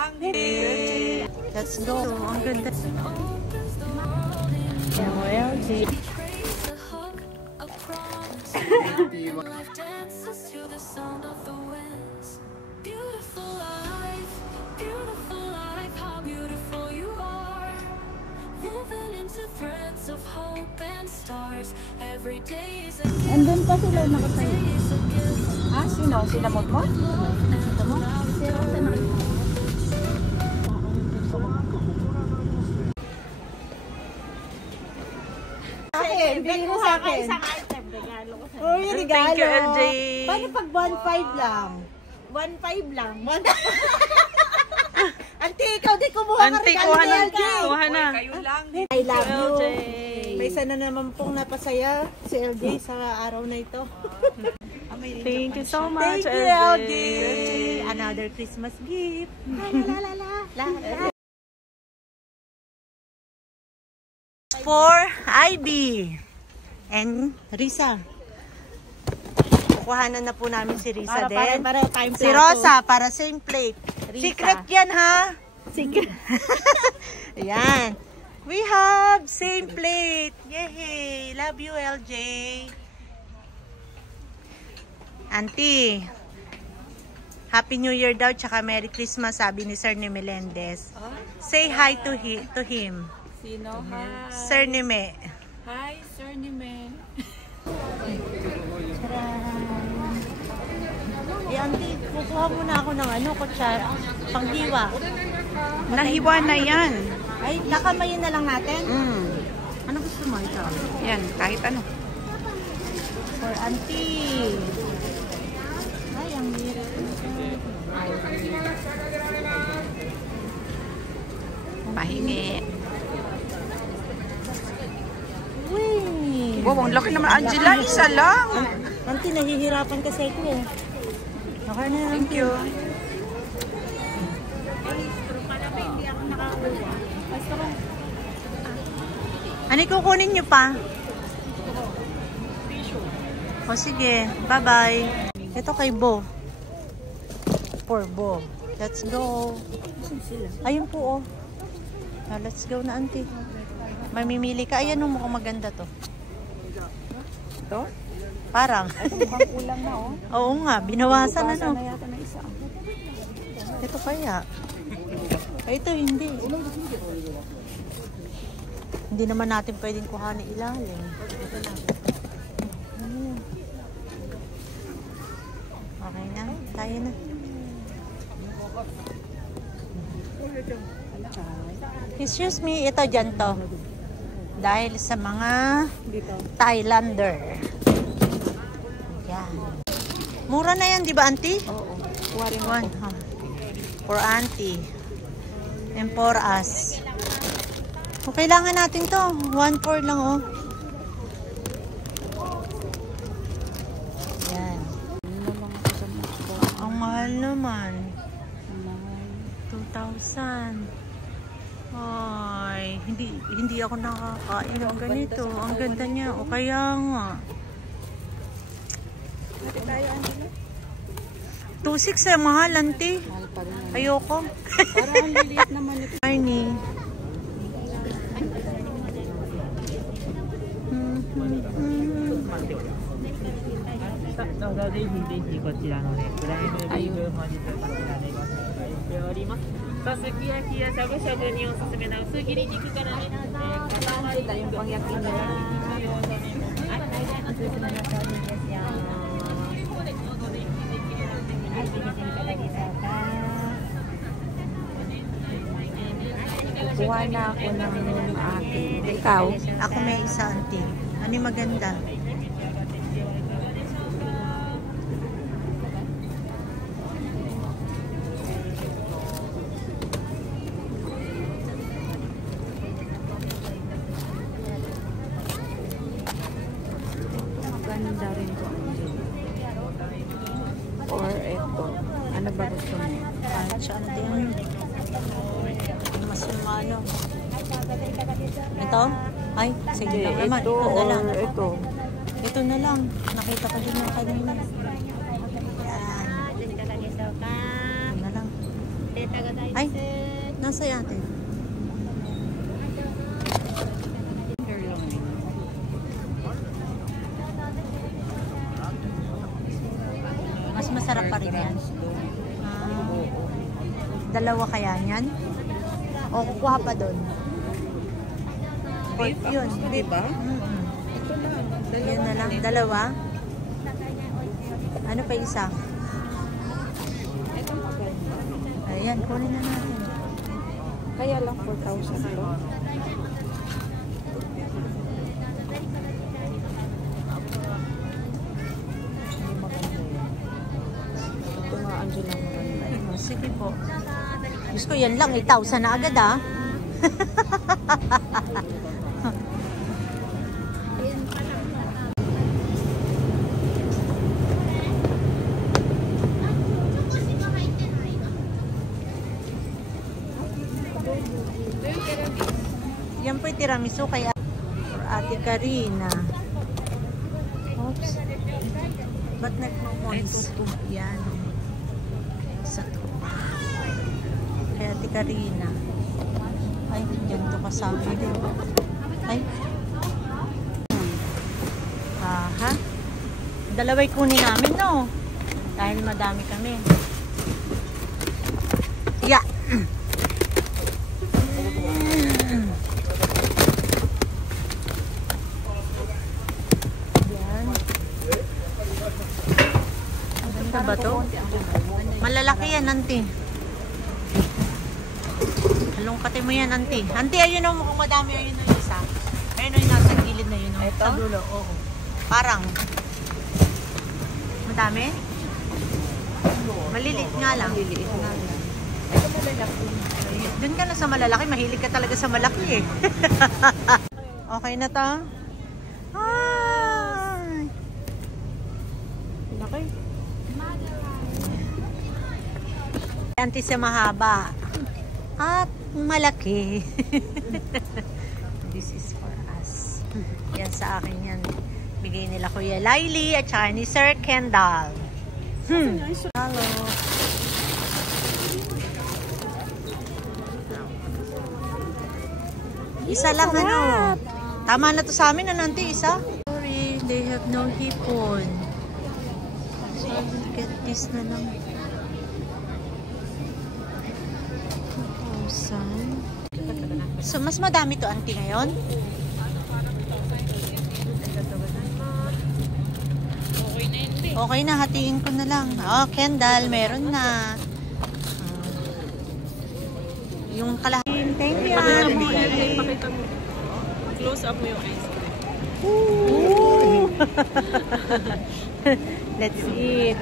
lang. Let's go. Ang ganda. LG. Andun pa sila nakatayo. Ah, sino? Sila mo? Ito mo? Si Rosa na. Akin, bigyan mo sa akin. Isang item, regalo ko sa'yo. Uy, regalo. Thank you, LJ. Paano pag 1.5 lang? 1.5 lang. Auntie, ikaw di kumuha ng regalo ni LJ. Kuha na. Kayo lang. I love you. LJ. May isa na naman pong napasaya si LJ sa araw na ito. Thank you so much, Thank you, LJ. Another Christmas gift. La la la la la. For Ivy and Risa. Kukuhanan na po namin si Risa din. Para time Si Rosa, para same plate. Risa. Secret yan, ha? Secret. Ayan. We have same plate. Yay! Love you, LJ. Auntie, Happy New Year daw, tsaka Merry Christmas, sabi ni Sir ni Melendez. Say hi to him. Sino? Hi. Sir Nime. Hi, Sir Nime. Auntie, kukuha muna ako ng kutsara, panghiwa. Nahiwa na yan. Ay, nakamayin na lang natin. Ano gusto mo ito? Yan, kahit ano. For Auntie. Ay, ang hirap. Pahingi. Uy. Wow, ang laki naman, Angela. Isa lang. Auntie, nahihirapan kasi ako eh. Okay na. Thank you. Ano kukunin niyo pa? O sige, bye-bye. Ito kay Bo. For Bo. Let's go. Ayun po, oh. Let's go na, auntie. Mamimili ka. Ayan, mukhang maganda to. Ito? Parang. Mukhang kulang na, oh. Oo nga, binawasan na, no? na yata na isa. Ito kaya. Ay, ito hindi. Hindi naman natin pwedeng kuhanin ilalim. Ito na. Okay na. Tayo na. Excuse me, ito dyan to. Dahil sa mga Thailander. Yan. Mura na yan, di ba, auntie? Oo. One, huh? For auntie. And for us. So, kailangan natin to. 1.4 lang, oh. Yan. Ang mahal naman. 2,000. Ay, hindi ako nakakain ng ganito. Ang ganda niya. O kaya nga. 2,600 mahal, auntie. Ayoko. Parang ang liliit naman ito. Tiny. Kuha na ako ng aking. Ikaw? Ako may isa, auntie. Ano yung maganda? Ganda rin ko. Or ito. Ano ba gusto mo? Kahit siya din. Mas lumano. Ito? Ay, sige lang naman. Ito Ito na lang. or ito. Ito na lang. Nakita ko din yung kanina. Yan. Ito na lang. Ay, nasa ate. Mas masarap pa rin yan. Dalawa kaya yan? O kukuha pa doon? Pork yun. Diba? Ito lang. Yan na lang. Dalawa? Ano pa isa? Ito maganda. Ayan, kunin na natin. Kaya lang 4,000 to. Hindi maganda yun. Ito nga andyan lang maganda. Oh, sige po. Diyos ko, yan lang. 8,000 na agad ah. Yan po yung tiramisu kaya for Ate Karina. Oops. Ba't nagmamons? Yan. Isa to. Kaya Ate Karina. Ay, yan to kasama din. Ay. Aha. Dalaway kunin namin, no? Dahil madami kami. Yeah. Maganda ba to? Malalaki yan, auntie. Halongkatin mo yan, auntie. Auntie, ayun o, mukhang madami. Ayun o yung isa. Ayun o yung nasa gilid na yun. Ito? Sa dulo, oo. Parang. Madami? Maliliit nga lang. Liliit na lang. Ito malalaki. Doon ka na sa malalaki. Mahilig ka talaga sa malaki eh. Okay na to? Ay! Laki. Auntie sa mahaba. At malaki. This is for us. Yan sa akin yan. Bigay nila Kuya Laili at saka ni Sir Kendall. Hello. Isa lang ano. Tama na to sa amin ano auntie isa? Sorry, they have no hipon. So I will get this na lang. 2,000. So mas madami to auntie ngayon? Okay na, hatiin ko na lang. Oh, Kendall, meron na. Yung kalahati. Thank you, Auntie. Pakita mo. Close up mo yung ice cream. Ooh. Let's eat.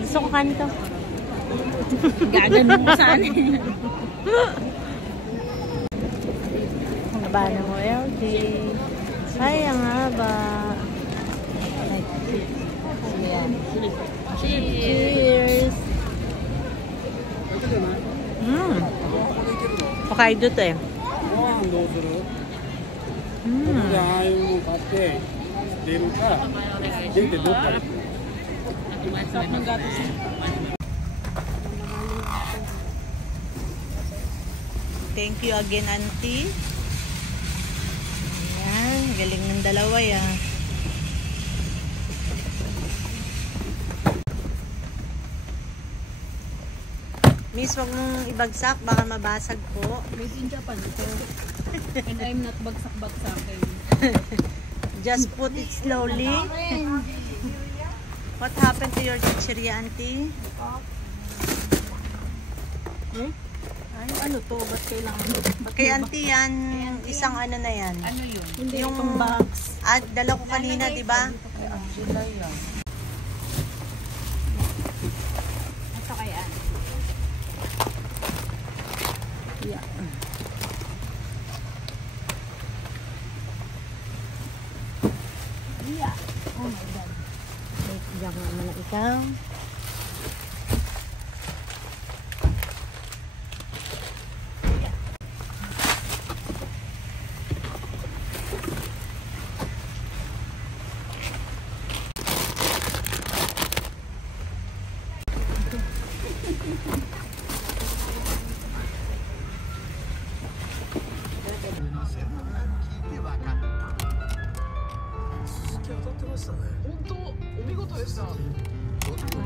Gusto ko kanito. Gaganon mo saan eh. Ang haba na mo, LJ. Ay, ang haba. Ayan. Cheers! Hokkaido to eh. ご飯どうする？ じゃあああいうの買って出るか出てどっかで。 Thank you again, Auntie. Ayan, galing ng dalawa yan. Miss, wag mong ibagsak, baka mabasag po. Made in Japan ito. And I'm not bagsak-bagsakin. Just put it slowly. What happened to your chichirya, Auntie? Ay, ano to? Ba't kailangan? Kay Auntie yan, isang ano na yan. Ano yun? Hindi Yung itong box. dala ko kanina, di ba? Sila yan. Ito kaya. Yeah. Yeah. Oh my God. Wait, diyan nga naman ikaw.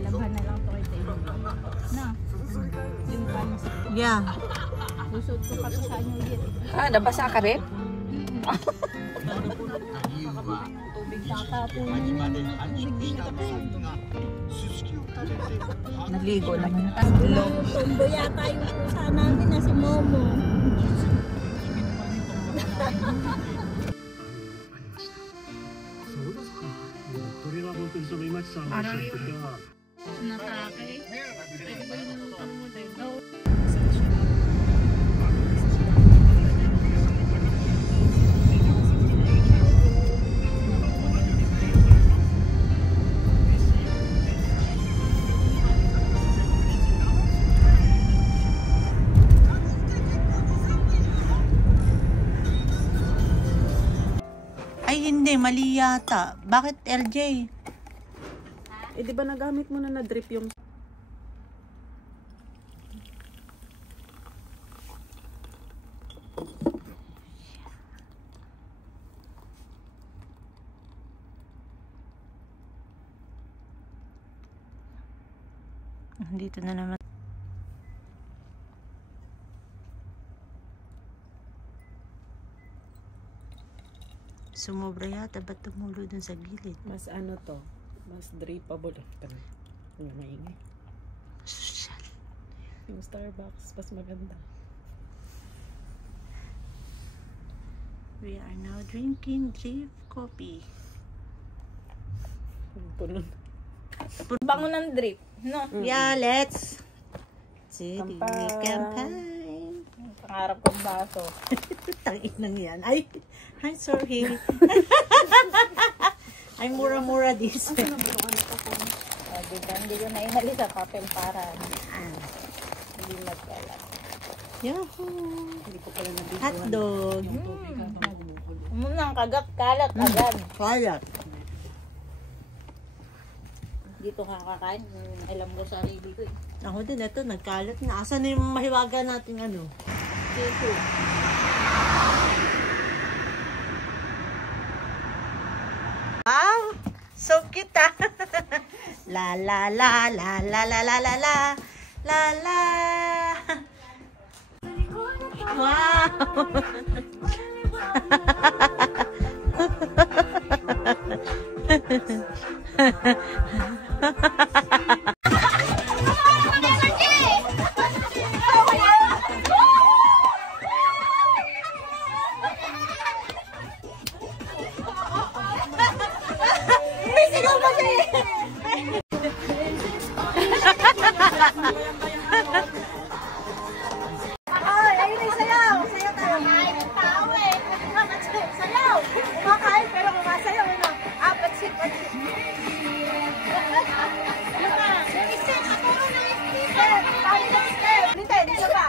Laban na lang to kay Taylor. Na. Yung pants. Yeah. Busot ko pa to sa anyo yun. Ah, nabasa ka rin? Tubig nakapon. Naligo naman. Tumbo yata yung pusa namin na si Momo. それは本当にその今地さんのおっしゃってた Ay, hindi. Mali yata. Bakit LJ? Eh, di ba nagamit mo na drip yung... Dito na naman. Sumobra yata. Ba't tumulo dun sa gilid? Mas ano to? Mas dripable. Yung maingay. Social. Yung Starbucks, mas maganda. We are now drinking drip coffee. Puno. Bango ng drip. No? Yeah, let's Kampay. Kampay. Pangarap kong baso. Tanginang yan. Ay, I'm sorry. Ay, mura-mura this. Diba? Hindi ko na inali sa papel para hindi magkalat. Yahoo! Hindi ko pala nabigyan. Hotdog. Munang kagat-kalat agad. Kalat. Dito kakakain. Alam ko sarili ko eh. Ako din, ito, nagkalat na. Asan na yung mahiwaga natin ano? Dito. Wow! So cute ah! La la la la la la la la la la la. Wow! Ay, ayun yung sayaw. Sayaw tayo. Ay, tao eh. Sayaw. Kumakain pero kumasayaw. Ano? Patsit. Step. Ako na step. Tayo na step. Dito ba?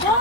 Go!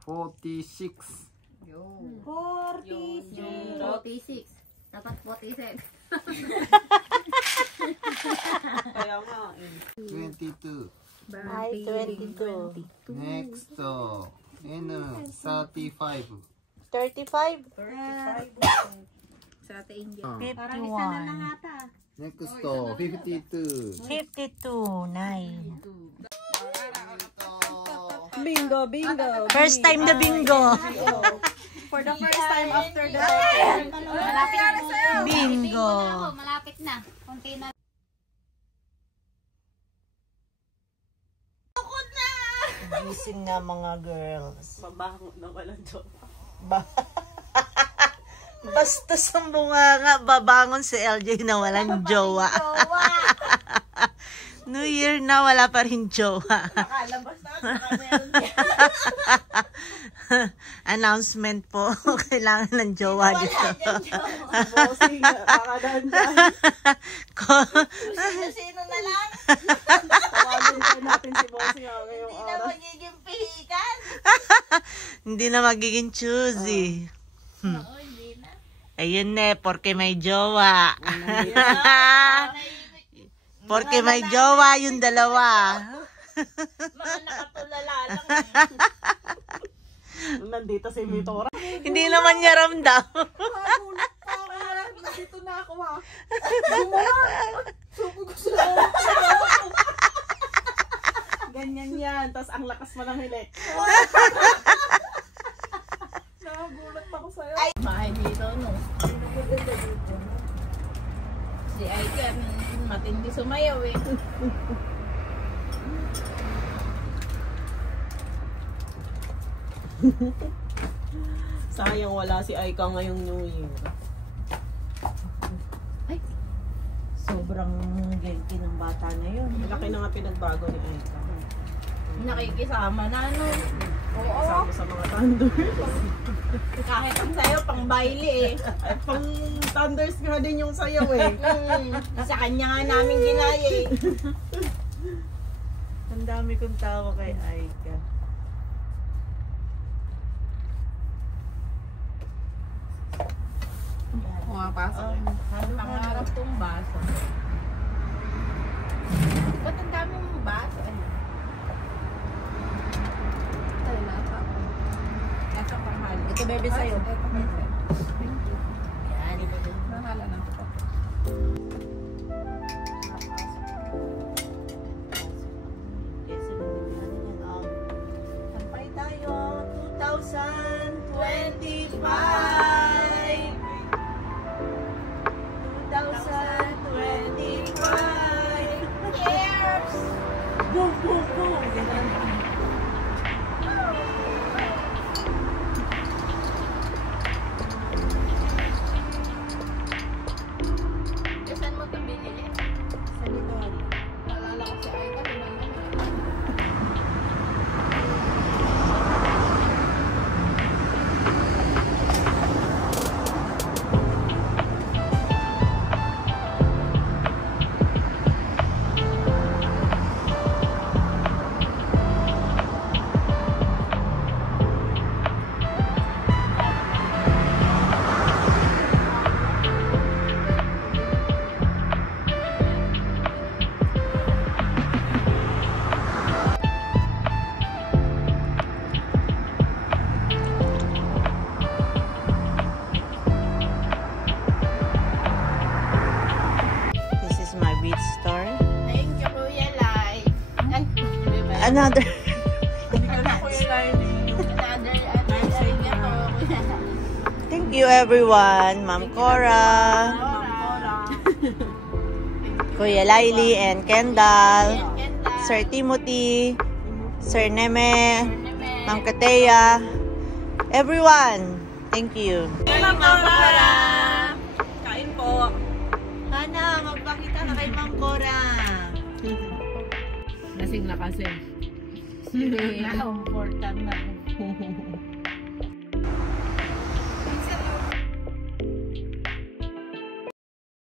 46. 46. Dapat 47. Kaya nga eh. 22. Ay, 22. Next, N35. 35. Sa ating India. 51. Next, 52. 52. Nice. Bingo, bingo. First time na bingo. For the first time after the... Malapit na sa'yo. Bingo. Malapit na. Konti na. Gising na mga girls. Mabango na walang jowa. Basta sa bunga nga, babangon si LJ na walang jowa. New Year na, wala pa rin jowa. Nakalabas na, baka meron yan. Announcement po. Kailangan ng jowa dito. Bossing, kakadahan-dahan. Sino na lang? Tawagin tayo natin si Bossing ngayong Hindi na oras. magiging pihikan. Hindi na magiging choosy. Oo, hindi na. Ayun na, porque may jowa. Porque may jowa yung dalawa. Mga nakatulala lang. Nandito si Mitora. Hindi naman niya ramdam. Nagulat pa ako. Nandito na ako ha. Gumala. Supo ko sa ganyan yan. Tapos ang lakas mo ng hilik. Nagulat ako sa'yo. Ay, bahay dito, no? Si Aiken, matindi sumayaw eh. Sayang wala si Aika ngayong New Year. Sobrang lengke ng bata na yun. Laki na nga pinagbago ni Aika. Nakikisama na, no? Oo. Kasama sa mga Thunders. Kahit ang sayo, pang baile eh. At pang Thunders nga din yung sayaw eh. Sa kanya nga namin ginaya eh. Ang dami kong tawa kay Aika. Pumapasok. Pangarap kong baso. Ba't ang dami mong baso? Ito pahal. Ito bebe sa'yo. Yan. Mahala na ito. Sampay tayo. 2025. 2025. Cheers! Boom, boom, boom. Saan mo ito binili? Sa likod. Naalala ko si Aika. This is my beach store. Thank you, Kuya Lai. Ay, diba? Another. Another, Thank you everyone. Ma'am Cora, Kuya Laili and Kendall, Sir Timothy, Sir Neme, Ma'am Kateya, everyone. Thank you. Ma'am Cora! Kain po. Hana, magpakita na kay Ma'am Cora. Lasing na kasi. Important na.